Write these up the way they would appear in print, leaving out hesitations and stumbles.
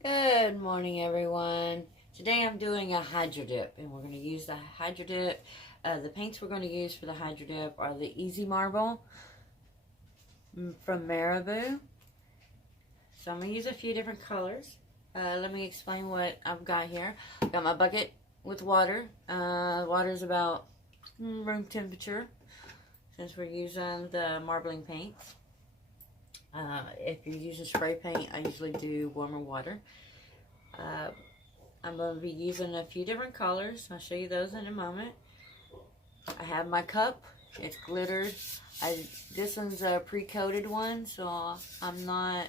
Good morning, everyone. Today I'm doing a hydro dip, and we're going to use the hydro dip. The paints we're going to use for the hydro dip are the Easy Marble from Marabu. So I'm going to use a few different colors. Let me explain what I've got here. I've got my bucket with water. Water is about room temperature since we're using the marbling paints. If you're using spray paint, I usually do warmer water. I'm going to be using a few different colors. I'll show you those in a moment. I have my cup. It's glittered. This one's a pre-coated one, so I'm not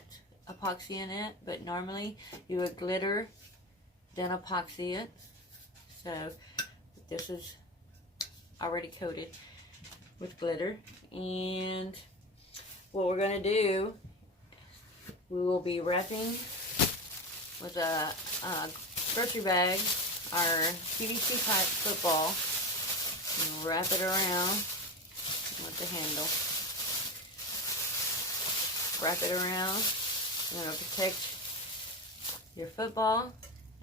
epoxying it, but normally you would glitter, then epoxy it. So this is already coated with glitter. And what we're going to do, we will be wrapping with a grocery bag our PVC pipe football, and wrap it around with the handle. Wrap it around, and it'll protect your football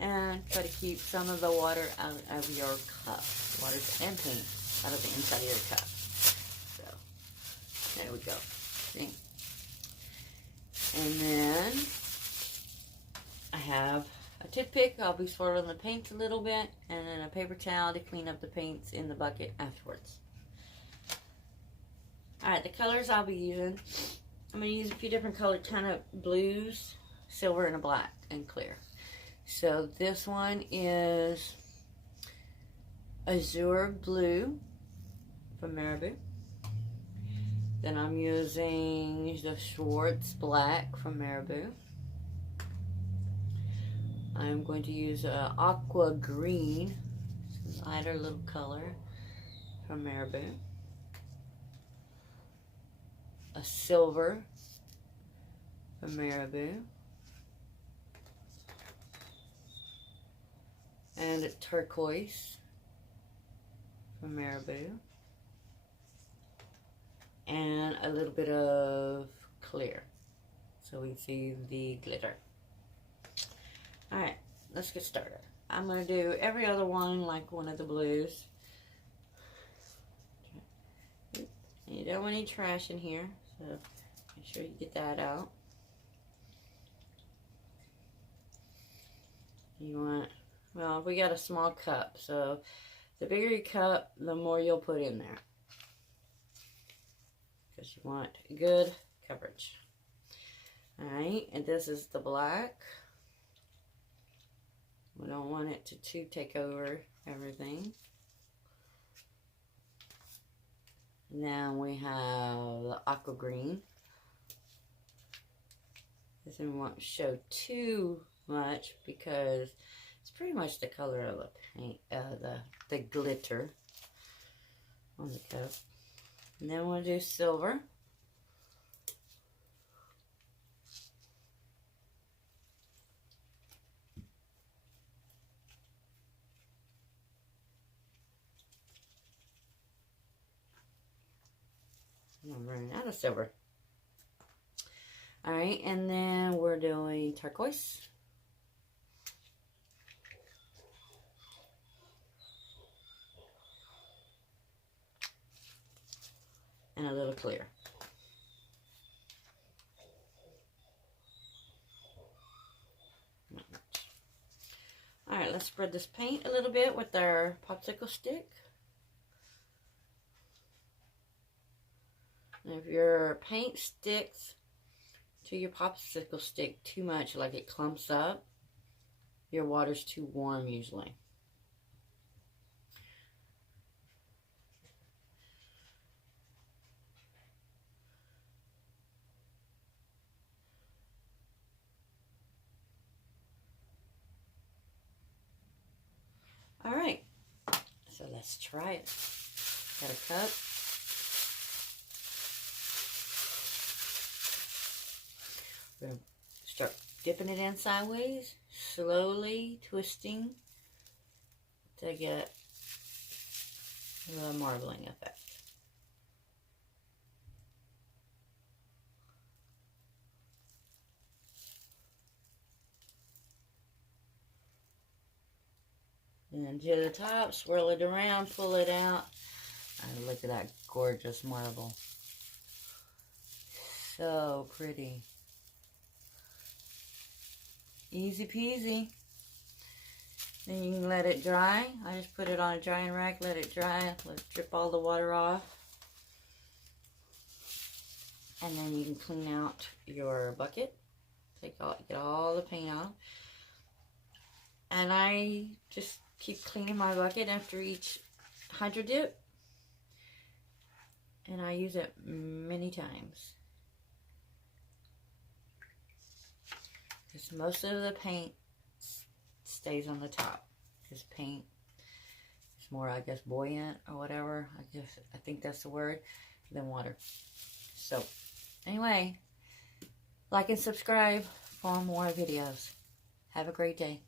and try to keep some of the water out of your cup. Water and paint out of the inside of your cup. So, there we go. See? And then I have a toothpick. I'll be swirling the paints a little bit, and then a paper towel to clean up the paints in the bucket afterwards. Alright, the colors I'll be using, I'm going to use a few different colored kind of blues, silver, and a black, and clear. So this one is Azure Blue from Marabu. Then I'm using the Schwartz Black from Marabu. I'm going to use Aqua Green, lighter little color from Marabu. A Silver from Marabu. And a Turquoise from Marabu. And a little bit of clear, so we can see the glitter. Alright, let's get started. I'm going to do every other one like one of the blues. And you don't want any trash in here, so make sure you get that out. You want, well, we got a small cup, so the bigger your cup, the more you'll put in there, because you want good coverage. Alright, and this is the black. We don't want it to take over everything. Now we have the aqua green. This one won't show too much because it's pretty much the color of the paint, the glitter on the cup. And then we'll do silver. I'm running out of silver. Alright, and then we're doing turquoise. And a little clear. Alright, let's spread this paint a little bit with our popsicle stick. And if your paint sticks to your popsicle stick too much, like it clumps up, your water's too warm usually. Alright, so let's try it. Got a cup. We're going to start dipping it in sideways, slowly twisting to get the marbling effect. then to the top, swirl it around, pull it out. And look at that gorgeous marble. So pretty. Easy peasy. Then you can let it dry. I just put it on a drying rack, let it dry, let it drip all the water off. And then you can clean out your bucket. Get all the paint out. And I just keep cleaning my bucket after each hydro dip. And I use it many times. Because most of the paint stays on the top. Because paint is more, I guess, buoyant or whatever. I think that's the word, than water. So, anyway, like and subscribe for more videos. Have a great day.